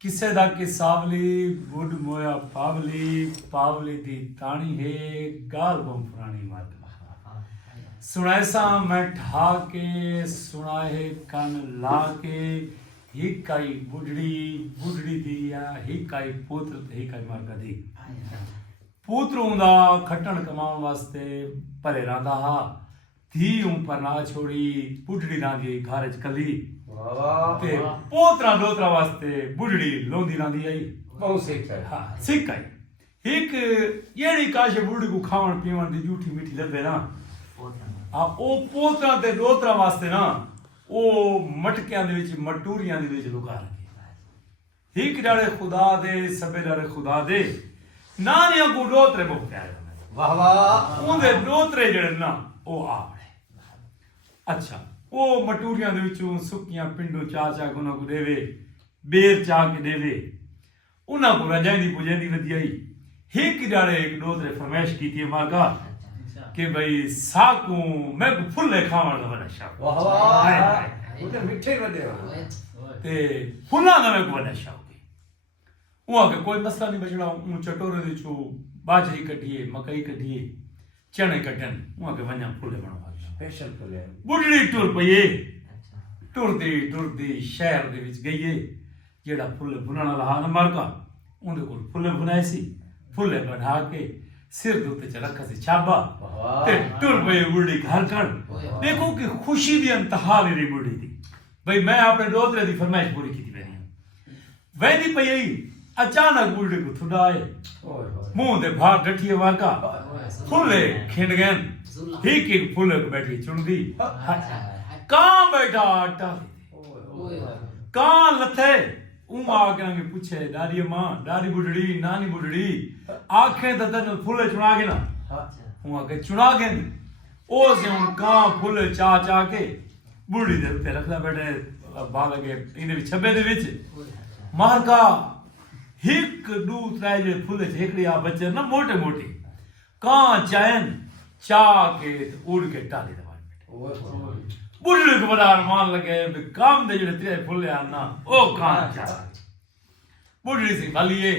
ਕਿਸੇ ਦਾ ਕਿਸਾਵਲੀ ਗੁੱਡ ਮੋਇਆ ਪਾਵਲੀ ਪਾਵਲੀ ਦੀ ਤਾਣੀ ਹੈ ਗਾਲ ਬੰ ਪੁਰਾਣੀ ਮਤ ਸੁਣਾਏ ਸਾਂ ਮੈਂ ਠਾ ਕੇ ਸੁਣਾਏ ਕੰਨ ਲਾ ਕੇ ਹਿਕਾਈ ਬੁੱਢੜੀ ਬੁੱਢੜੀ ਦੀ ਆ ਹਿਕਾਈ ਪੁੱਤਰ ਤੇ ਹਿਕਾਈ ਮਰਗਾ ਦੀ ਪੁੱਤਰੂ ਦਾ ਖੱਟਣ ਕਮਾਉਣ ਵਾਸਤੇ ਭਰੇ ਰਾਂਦਾ ਹਾ ਧੀ ਪਰ ਨਾ ਛੋੜੀ ਬੁੱਢੜੀ ਰਾਂਦੀ ਘਰ ਚ ਕੱਲੀ ਤੇ ਪੋਤਰਾ ਦੋਤਰਾ ਵਾਸਤੇ ਬੁੱਢੜੀ ਲੋਂਦੀ ਰਾਂਦੀ ਆਈ ਬਹੁਤ ਸਿੱਖ ਹੈ ਹਾਂ ਸਿੱਖ ਆਈ ਇੱਕ ਜਿਹੜੀ ਕਾਸ਼ ਬੁੱਢੜੀ ਕੋ ਖਾਵਣ ਪੀਵਣ ਦੀ ਝੂਠੀ ਮਿੱਠੀ ਲੱਭੇ ਨਾ ਆ ਉਹ ਪੋਤਰਾ ਤੇ ਦੋਤਰਾ ਵਾਸਤੇ ਨਾ ਉਹ ਮਟਕਿਆਂ ਦੇ ਵਿੱਚ ਮਟੂਰੀਆਂ ਦੇ ਵਿੱਚ ਲੁਕਾ ਰੱਖੀ ਇੱਕ ਜਿਹੜੇ ਖੁਦਾ ਦੇ ਸਭੇ ਜਿਹੜੇ ਖੁਦਾ ਦੇ ਨਾਨੀਆਂ ਕੋ ਦੋਤਰੇ ਬਹੁਤ ਪਿਆਰੇ ਵਾਹ ਵਾਹ ਉਹਦੇ ਦੋਤਰੇ ਜਿਹੜੇ ਨਾ ਉਹ ਆਪਣੇ ਅੱਛਾ ਉਹ ਮਟੂਰੀਆਂ ਦੇ ਵਿੱਚੋਂ ਸੁੱਕੀਆਂ ਪਿੰਡੋਂ ਚਾਹ ਚਾਹ ਉਹਨਾਂ ਕੋ ਦੇਵੇ ਬੇਰ ਚਾਹ ਕੇ ਦੇਵੇ ਉਹਨਾਂ ਕੋ ਰਜਾਈ ਪੁਜਾਈ ਵਧੀਆ ਹੀ ਇੱਕ ਜਿਹੜੇ ਇੱਕ ਦੋਤਰੇ ਫਰਮਾਇਸ਼ ਕੀਤੀ ਮਾਰਗਾ ਕਿ ਭਾਈ ਸਾਕੂ ਮੈਂ ਫੁੱਲੇ ਖਾਵਣ ਦਾ ਬੜਾ ਸ਼ੌਕ ਵਾਹ ਵਾਹ ਉਹ ਤੇ ਮਿੱਠੇ ਵੱਡੇ ਤੇ ਫੁੱਲਾਂ ਦਾ ਮੈਂ ਬੜਾ ਸ਼ੌਕ ਉਹ ਆ ਕੇ ਕੋਈ ਮਸਲਾ ਨਹੀਂ ਬਚਣਾ ਉਹ ਚਟੋਰੇ ਦੇ ਚੋਂ ਬਾਜਰੀ ਕੱਢੀਏ ਮਕਈ ਕੱਢੀਏ ਚਣੇ ਕੱਢਣ ਉਹ ਆ ਕੇ ਵੰਜਾਂ ਫੁੱਲੇ ਬਣਵਾ ਸਪੈਸ਼ਲ ਫੁੱਲੇ ਬੁੱਢੜੀ ਟੁਰ ਪਈਏ ਟੁਰਦੀ ਸ਼ਹਿਰ ਦੇ ਵਿੱਚ ਗਈਏ ਜਿਹੜਾ ਫੁੱਲੇ ਬੁਣਨ ਵਾਲਾ ਹਾਂ ਮਰਗਾ ਉਹਦੇ ਕੋਲ ਫੁੱਲੇ ਬੁਣਾਏ ਸੀ ਫੁੱਲੇ ਬਣਾ ਕੇ ਸਿਰ ਦੇ ਉੱਤੇ ਚ ਰੱਖਾ ਸੀ ਛਾਬਾ ਤੇ ਟੁਰ ਪਈ ਬੁੱਢੜੀ ਘਰ ਘਰ ਦੇਖੋ ਕਿ ਖੁਸ਼ੀ ਦੀ ਇੰਤਹਾ ਮੇਰੀ ਬੁੱਢੜੀ ਦੀ ਬਈ ਮੈਂ ਆਪਣੇ ਦੋਤਰੇ ਦੀ ਫਰਮਾਇਸ਼ ਪੂਰੀ ਕੀਤੀ ਬੈਠੀ ਵੈਦੀ ਪਈ अचानक बुढ़े को थुड़ा आए मुंह दे बाहर डटिए वाका फुले खिंड गए एक एक फुले को बैठी चुन दी कहां बैठा टाली कहां लथे उमा आके आगे पूछे दादी मां दादी बुढ़ड़ी नानी बुढ़ड़ी आंखें दतन फुले चुना के ना उमा के चुना के ओ से उन कहां फुले चा चा के बुढ़ड़ी दे उत्ते रखदा बैठे बाल के इने छब्बे दे विच मार का हिक दू त्रै जे फुल हेकड़ी आ बच्चे ना मोटे मोटे कां चायन चा के उड़ के टाली दवा बुढ़ड़ी को बड़ा अरमान लगे काम दे जेड़े त्रै फुले आ ना ओ कां चा बुढ़ड़ी सी भलिए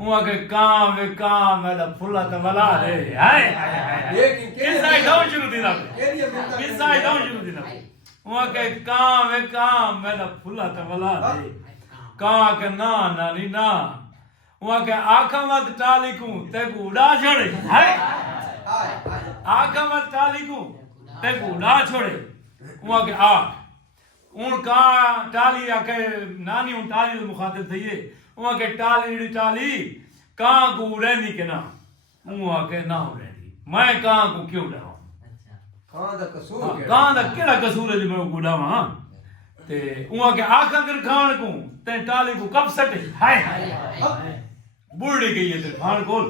उहा के कां मेरा फुला त वला रे हाय हाय किसा गांव शुरू दी ना किसा गांव शुरू दी ना उहा के कां मेरा फुला त वला रे कहा के ना नानी ना वहां के आंखा मत टाली को ते को उड़ा छोड़े हाय आंखा मत टाली को ते को उड़ा छोड़े वहां के आंख उन का टाली आके नानी उन टाली मुखातिब थई वहां के टाली कहां को उड़ेंदी के ना वहां के ना उड़ेंदी मैं कहां को क्यों उड़ाऊं कहां दा कसूर कहां दा केड़ा कसूर है जो मैं उड़ावां ते उहा के आखा दिरखान को ते टाली को कब सटे हाय बुढ़ड़ी गई है दिरखान कोल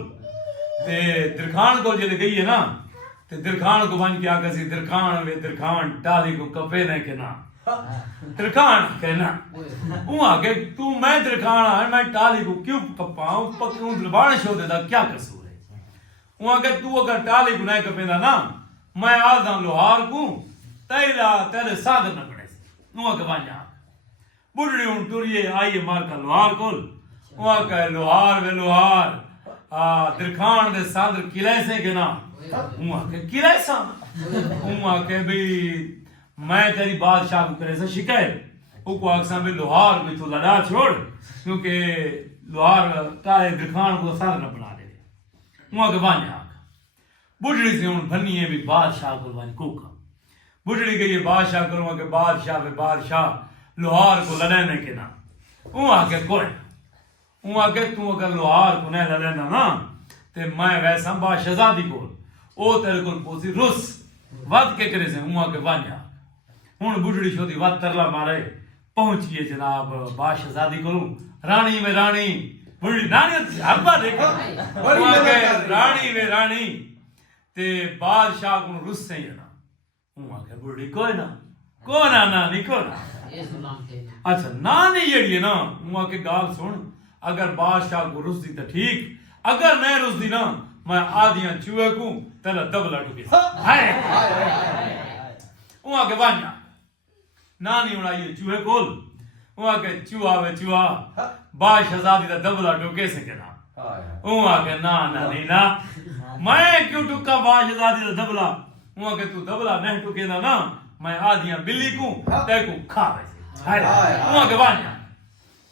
ते दिरखान कोल जले गई है ना ते दिरखान को बन के आके सी दिरखान वे दिरखान टाली को कपे ने के ना दिरखान के ना उहा के तू मैं दिरखान है मैं टाली को क्यों कपाऊं पक्कू दरबान शो देदा क्या कसूर है उहा के तू अगर टाली को नहीं कपेंदा ना मैं आदा लोहार को तेरा तेरे सागर न उहा के वञा बुढ़ड़ी उन टुरिए आई मार का लोहार कोल उहा के लोहार वे लोहार दिरखान दे सांदर किले से के ना उहा के किले सा उहा के भी मैं तेरी बादशाह को करे से शिकायत ओ को आखसा भी लोहार भी तू लड़ा छोड़ क्योंकि लोहार काहे दिरखान को सांदर न बना दे उहा के वञा बुढ़ड़ी से उन भनिए भी बादशाह को वञ कोका बुढ़ड़ी गई है बादशाह करूँगा कि बादशाह लोहार को लड़ने के ना वो आके कोई वो आके तू अगर लोहार को नहीं लड़ना ना ते मैं वैसा बादशाहजादी को ओ तेरे को पोसी रुस वद के करे से वो आके वान्या हुन बुढ़ड़ी छोदी वद तरला मारे पहुंचिए जनाब बादशाहजादी को रानी में रानी बुढ़ड़ी रानी हब्बा देखो बड़ी रानी में रानी ते बादशाह को रुस से ना उहा के बुढ़ड़ी कोई ना नानी को ना अच्छा नानी जेड़ी है ना उहा के गाल सुन अगर बादशाह को रुसदी तो ठीक अगर नहीं रुसदी ना मैं आदियां चूहे को तेरा दबला टुके हाय उहा के वान्या नानी उड़ाई चूहे कोल वो आके चूहा वे चूहा बादशाह शहजादी दा दबला टोके सके ना वो आके ना ना नहीं ना मैं क्यों टुका बादशाह शहजादी दा दबला वो आके तू दबला नहीं टुकेदा ना मैं आदियां बिल्ली को ते को खा वैसे हाय वो आके वान्या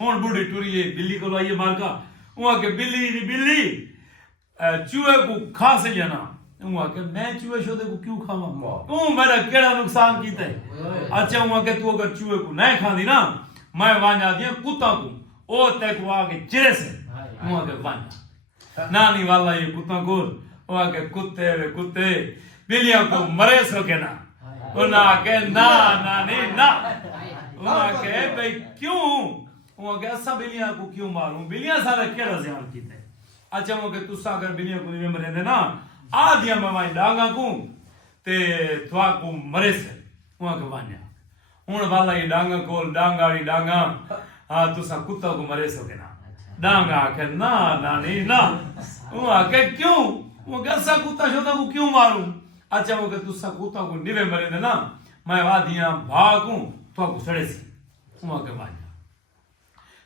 हुन बुढ़ी टुरी बिल्ली को लाइए मार का वो आके बिल्ली चूहे को खा से जाना वो आके मैं चूहे शोदे को क्यों खावा तू मेरा केड़ा नुकसान कीता है अच्छा वो आके तू अगर चूहे को नहीं खांदी ना मैं वान्या दिया कुत्ता को ओ ते को आके चिरे से वो आके वान्या नानी वाला ये कुत्ता को वो आके कुत्ते बिल्लियों को मरे सो के ना वो ना के ना नहीं ना वो आके भाई क्यों वो आके असा बिल्लियां को क्यों मारूं बिल्लियां सारा केड़ा ज़्यान कीता है अच्छा वो के तुसा अगर बिल्लियां को नहीं मरे ना आदिया मैं माई डांगा को ते थवा को मरे से वो आके वान्या हुन वाला ये डांगा कोल डांगाड़ी डांगा हां तुसा कुत्ता को मरे सो के ना डांगा के ना नहीं ना वो आके क्यों वो के असा कुत्ता शोदा को क्यों मारूं अच्छा वो के तुसा कुत्ता को निवे मरे ना मैं वादियां भागूं तो को सड़े से वो के वान्या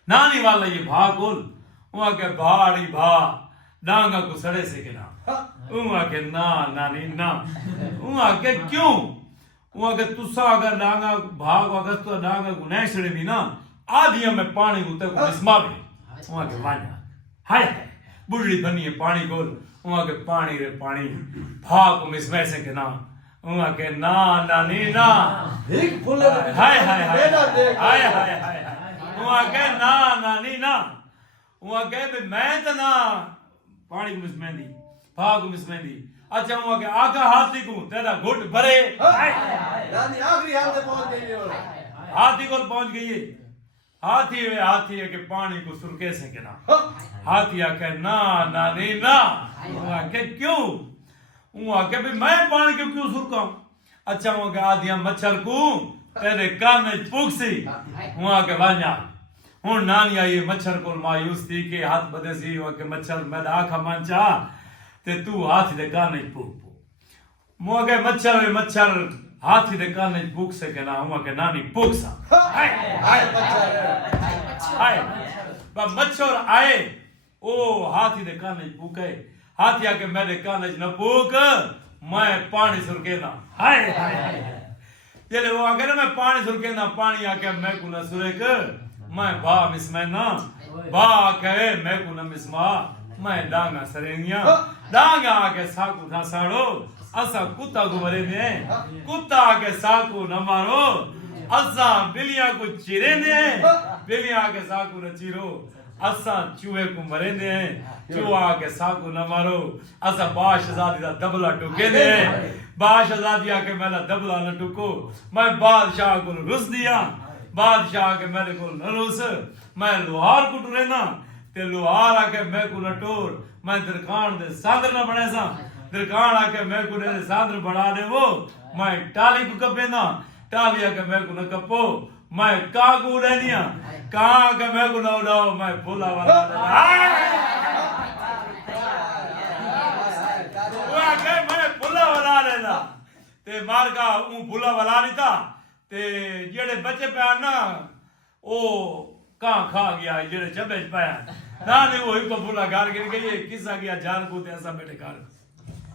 नानी वाला ये भागोल वहां के भाड़ी भा डांगा को सड़े से के ना वहां के ना नहीं ना वहां के क्यों वहां के तुसा अगर डांगा भाग अगर तो डांगा को नहीं सड़े भी ना आदिया में पानी को तक इसमा भी वहां के वान्या हाय बुढ़ी बनी है पानी को वहां के पानी रे पानी भाग को मिसमे से के ना वहां के ना नहीं ना एक फूले हाय वहां के ना नहीं ना वहां के भी मैं तो ना पानी को मिसमेंदी भाग को मिसमेंदी अच्छा वहां के आका हाथी को तेरा घुट भरे रानी आखिरी हाल में पहुंच गई है हाथी को पहुंच गई है हाथी है के पानी को सुरके से के ना हाथी आके ना नहीं ना वहां के क्यों वहां के भी मैं पानी को क्यों सुरका अच्छा वहां के आदिया मच्छर को तेरे कान में पुगसी वहां के वान्या हुन नानी आई मच्छर को मायूस थी के हाथ बदे सी वहां के मच्छर मैं आखा मांचा ते तू हाथी दे कान में पुग मो के मच्छर हाथी दे कान में पुग से के ना वहां के नानी पुगसा हाय मच्छर आए ओ हाथी दे कान में पुगे हाथी आके मेरे कान में न पुग मैं पानी सुरके ना हाय ये वो अगर मैं पानी सुरके ना पानी आके मैं को न सुरेक मैं बा मिसमै ना बा कहे मैं को न मिसमा मैं डांगा सरेनिया डांगा आके साकू ना साड़ो असा कुत्ता को मरे ने कुत्ता आके साकू न मारो असा बिल्लियां को चिरे ने बिल्लियां आके साकू न चिरो असा चूहे को मरे ने चूहा आके साकू न मारो असा बादशाह दा दबला टुके ने बादशाह आके मेरा दबला न टुको मैं बादशाह को रुस दिया बादशाह के मेरे को न रुस मैं लोहार को टुरे ना ते लोहार आके मैं को न टोर मैं दरकान दे सांद्र न बने सा दरकान आके मैं को ने सांद्र बना दे वो मैं टाली को कपे ना टाली आके मैं को न कपो मैं का को उड़निया का के मैं को न उड़ाओ मैं फूला वाला वो आके मैं फूला वाला लेना ते मार का ऊ फूला वाला नहीं था ते जेड़े बच्चे पे ना ओ कहां खा गया जेड़े चबे पाया ना नहीं वो ही को फूला गार गिर गई किसा गया जान को ते ऐसा बैठे कार